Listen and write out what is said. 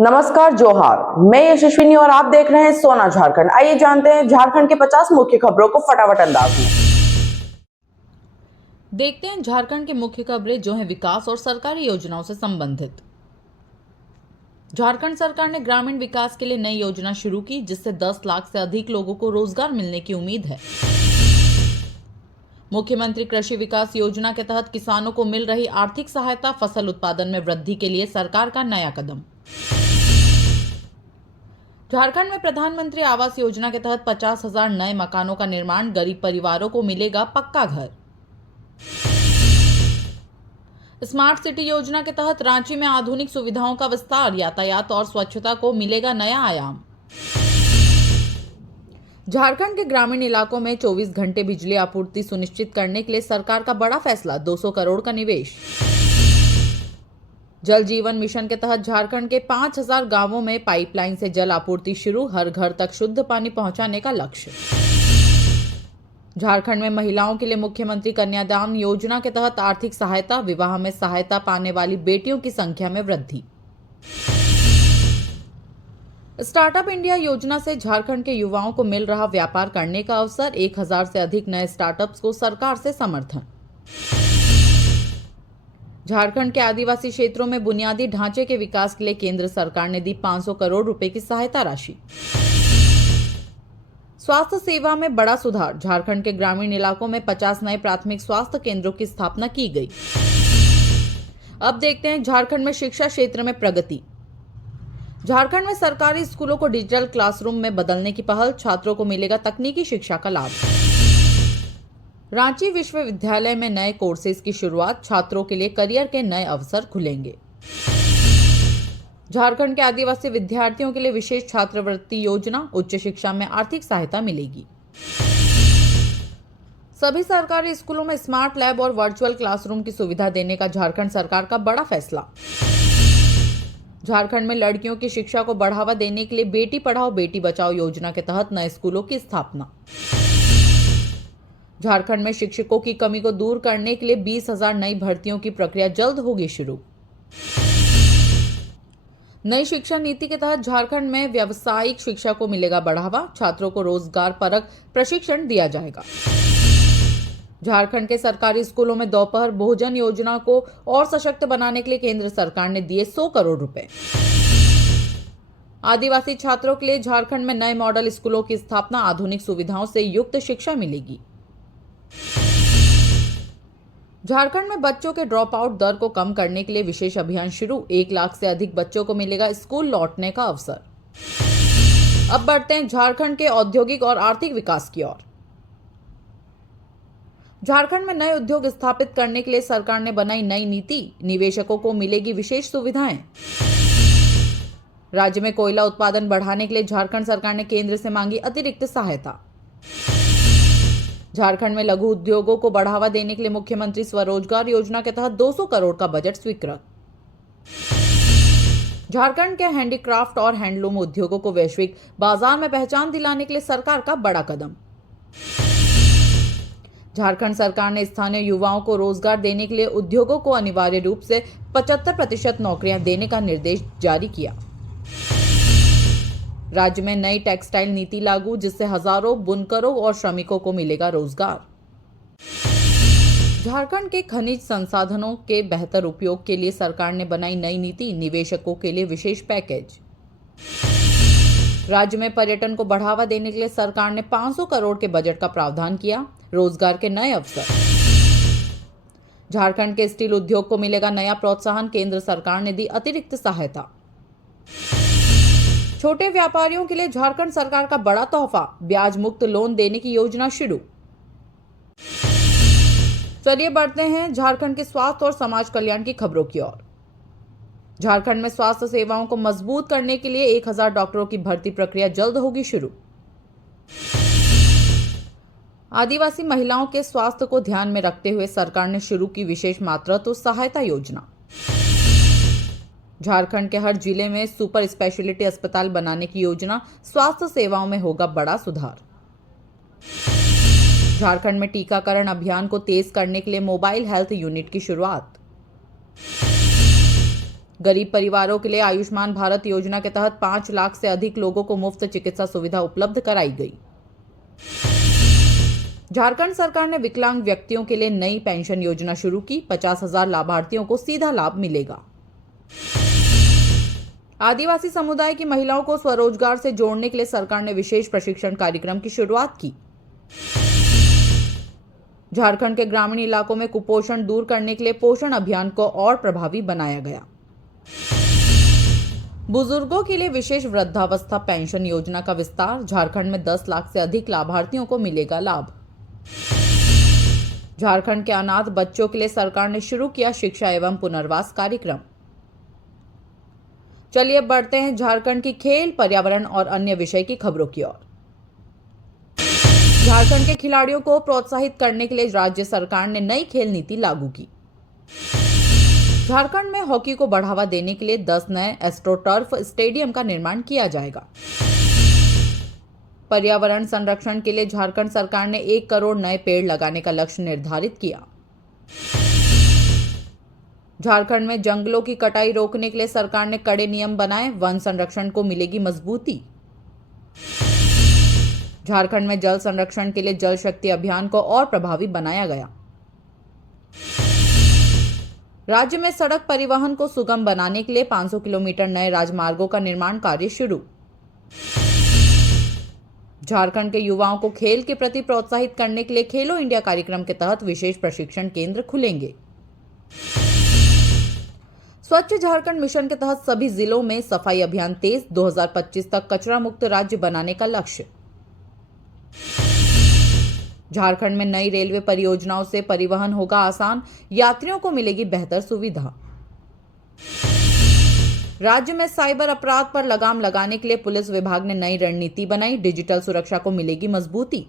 नमस्कार, जोहार। मैं यशस्विनी और आप देख रहे हैं सोना झारखंड। आइए जानते हैं झारखंड के 50 मुख्य खबरों को फटाफट अंदाज में। देखते हैं झारखंड की मुख्य खबरें जो हैं विकास और सरकारी योजनाओं से संबंधित। झारखंड सरकार ने ग्रामीण विकास के लिए नई योजना शुरू की जिससे 10 लाख से अधिक लोगों को रोजगार मिलने की उम्मीद है। मुख्यमंत्री कृषि विकास योजना के तहत किसानों को मिल रही आर्थिक सहायता, फसल उत्पादन में वृद्धि के लिए सरकार का नया कदम। झारखंड में प्रधानमंत्री आवास योजना के तहत 50,000 नए मकानों का निर्माण, गरीब परिवारों को मिलेगा पक्का घर। स्मार्ट सिटी योजना के तहत रांची में आधुनिक सुविधाओं का विस्तार, यातायात और स्वच्छता को मिलेगा नया आयाम। झारखंड के ग्रामीण इलाकों में 24 घंटे बिजली आपूर्ति सुनिश्चित करने के लिए सरकार का बड़ा फैसला, 200 करोड़ का निवेश। जल जीवन मिशन के तहत झारखंड के 5,000 गांवों में पाइपलाइन से जल आपूर्ति शुरू, हर घर तक शुद्ध पानी पहुंचाने का लक्ष्य। झारखंड में महिलाओं के लिए मुख्यमंत्री कन्यादान योजना के तहत आर्थिक सहायता, विवाह में सहायता पाने वाली बेटियों की संख्या में वृद्धि। स्टार्टअप इंडिया योजना से झारखंड के युवाओं को मिल रहा व्यापार करने का अवसर, 1,000 से अधिक नए स्टार्टअप्स को सरकार से समर्थन। झारखंड के आदिवासी क्षेत्रों में बुनियादी ढांचे के विकास के लिए केंद्र सरकार ने दी 500 करोड़ रुपए की सहायता राशि। स्वास्थ्य सेवा में बड़ा सुधार, झारखंड के ग्रामीण इलाकों में 50 नए प्राथमिक स्वास्थ्य केंद्रों की स्थापना की गई। अब देखते हैं झारखंड में शिक्षा क्षेत्र में प्रगति। झारखंड में सरकारी स्कूलों को डिजिटल क्लासरूम में बदलने की पहल, छात्रों को मिलेगा तकनीकी शिक्षा का लाभ। रांची विश्वविद्यालय में नए कोर्सेज की शुरुआत, छात्रों के लिए करियर के नए अवसर खुलेंगे। झारखंड के आदिवासी विद्यार्थियों के लिए विशेष छात्रवृत्ति योजना, उच्च शिक्षा में आर्थिक सहायता मिलेगी। सभी सरकारी स्कूलों में स्मार्ट लैब और वर्चुअल क्लासरूम की सुविधा देने का झारखंड सरकार का बड़ा फैसला। झारखंड में लड़कियों की शिक्षा को बढ़ावा देने के लिए बेटी पढ़ाओ बेटी बचाओ योजना के तहत नए स्कूलों की स्थापना। झारखंड में शिक्षकों की कमी को दूर करने के लिए 20,000 नई भर्तियों की प्रक्रिया जल्द होगी शुरू। नई शिक्षा नीति के तहत झारखंड में व्यावसायिक शिक्षा को मिलेगा बढ़ावा, छात्रों को रोजगार परक प्रशिक्षण दिया जाएगा। झारखंड के सरकारी स्कूलों में दोपहर भोजन योजना को और सशक्त बनाने के लिए केंद्र सरकार ने दिए 100 करोड़ रुपए। आदिवासी छात्रों के लिए झारखंड में नए मॉडल स्कूलों की स्थापना, आधुनिक सुविधाओं से युक्त शिक्षा मिलेगी। झारखंड में बच्चों के ड्रॉप आउट दर को कम करने के लिए विशेष अभियान शुरू, 1 लाख से अधिक बच्चों को मिलेगा स्कूल लौटने का अवसर। अब बढ़ते हैं झारखंड के औद्योगिक और आर्थिक विकास की ओर। झारखंड में नए उद्योग स्थापित करने के लिए सरकार ने बनाई नई नीति, निवेशकों को मिलेगी विशेष सुविधाएं। राज्य में कोयला उत्पादन बढ़ाने के लिए झारखंड सरकार ने केंद्र से मांगी अतिरिक्त सहायता। झारखंड में लघु उद्योगों को बढ़ावा देने के लिए मुख्यमंत्री स्वरोजगार योजना के तहत 200 करोड़ का बजट स्वीकृत। झारखंड के हैंडीक्राफ्ट और हैंडलूम उद्योगों को वैश्विक बाजार में पहचान दिलाने के लिए सरकार का बड़ा कदम। झारखंड सरकार ने स्थानीय युवाओं को रोजगार देने के लिए उद्योगों को अनिवार्य रूप से 75% नौकरियां देने का निर्देश जारी किया। राज्य में नई टेक्सटाइल नीति लागू, जिससे हजारों बुनकरों और श्रमिकों को मिलेगा रोजगार। झारखंड के खनिज संसाधनों के बेहतर उपयोग के लिए सरकार ने बनाई नई नीति, निवेशकों के लिए विशेष पैकेज। राज्य में पर्यटन को बढ़ावा देने के लिए सरकार ने 500 करोड़ के बजट का प्रावधान किया, रोजगार के नए अवसर। झारखंड के स्टील उद्योग को मिलेगा नया प्रोत्साहन, केंद्र सरकार ने दी अतिरिक्त सहायता। छोटे व्यापारियों के लिए झारखंड सरकार का बड़ा तोहफा, ब्याज मुक्त लोन देने की योजना शुरू। चलिए बढ़ते हैं झारखंड के स्वास्थ्य और समाज कल्याण की खबरों की ओर। झारखंड में स्वास्थ्य सेवाओं को मजबूत करने के लिए 1,000 डॉक्टरों की भर्ती प्रक्रिया जल्द होगी शुरू। आदिवासी महिलाओं के स्वास्थ्य को ध्यान में रखते हुए सरकार ने शुरू की विशेष मातृत्व सहायता योजना। झारखंड के हर जिले में सुपर स्पेशलिटी अस्पताल बनाने की योजना, स्वास्थ्य सेवाओं में होगा बड़ा सुधार। झारखंड में टीकाकरण अभियान को तेज करने के लिए मोबाइल हेल्थ यूनिट की शुरुआत। गरीब परिवारों के लिए आयुष्मान भारत योजना के तहत 5 लाख से अधिक लोगों को मुफ्त चिकित्सा सुविधा उपलब्ध कराई गई। झारखंड सरकार ने विकलांग व्यक्तियों के लिए नई पेंशन योजना शुरू की। 50,000 लाभार्थियों को सीधा लाभ मिलेगा। आदिवासी समुदाय की महिलाओं को स्वरोजगार से जोड़ने के लिए सरकार ने विशेष प्रशिक्षण कार्यक्रम की शुरुआत की। झारखंड के ग्रामीण इलाकों में कुपोषण दूर करने के लिए पोषण अभियान को और प्रभावी बनाया गया। बुजुर्गों के लिए विशेष वृद्धावस्था पेंशन योजना का विस्तार। झारखंड में 10 लाख से अधिक लाभार्थियों को मिलेगा लाभ। झारखंड के अनाथ बच्चों के लिए सरकार ने शुरू किया शिक्षा एवं पुनर्वास कार्यक्रम। चलिए अब बढ़ते हैं झारखंड की खेल, पर्यावरण और अन्य विषय की खबरों की ओर। झारखंड के खिलाड़ियों को प्रोत्साहित करने के लिए राज्य सरकार ने नई खेल नीति लागू की। झारखंड में हॉकी को बढ़ावा देने के लिए 10 नए एस्ट्रोटर्फ स्टेडियम का निर्माण किया जाएगा। पर्यावरण संरक्षण के लिए झारखंड सरकार ने 1 करोड़ नए पेड़ लगाने का लक्ष्य निर्धारित किया। झारखंड में जंगलों की कटाई रोकने के लिए सरकार ने कड़े नियम बनाए। वन संरक्षण को मिलेगी मजबूती। झारखंड में जल संरक्षण के लिए जल शक्ति अभियान को और प्रभावी बनाया गया। राज्य में सड़क परिवहन को सुगम बनाने के लिए 500 किलोमीटर नए राजमार्गों का निर्माण कार्य शुरू। झारखंड के युवाओं को खेल के प्रति प्रोत्साहित करने के लिए खेलो इंडिया कार्यक्रम के तहत विशेष प्रशिक्षण केंद्र खुलेंगे। स्वच्छ झारखंड मिशन के तहत सभी जिलों में सफाई अभियान तेज। 2025 तक कचरा मुक्त राज्य बनाने का लक्ष्य। झारखंड में नई रेलवे परियोजनाओं से परिवहन होगा आसान। यात्रियों को मिलेगी बेहतर सुविधा। राज्य में साइबर अपराध पर लगाम लगाने के लिए पुलिस विभाग ने नई रणनीति बनाई। डिजिटल सुरक्षा को मिलेगी मजबूती।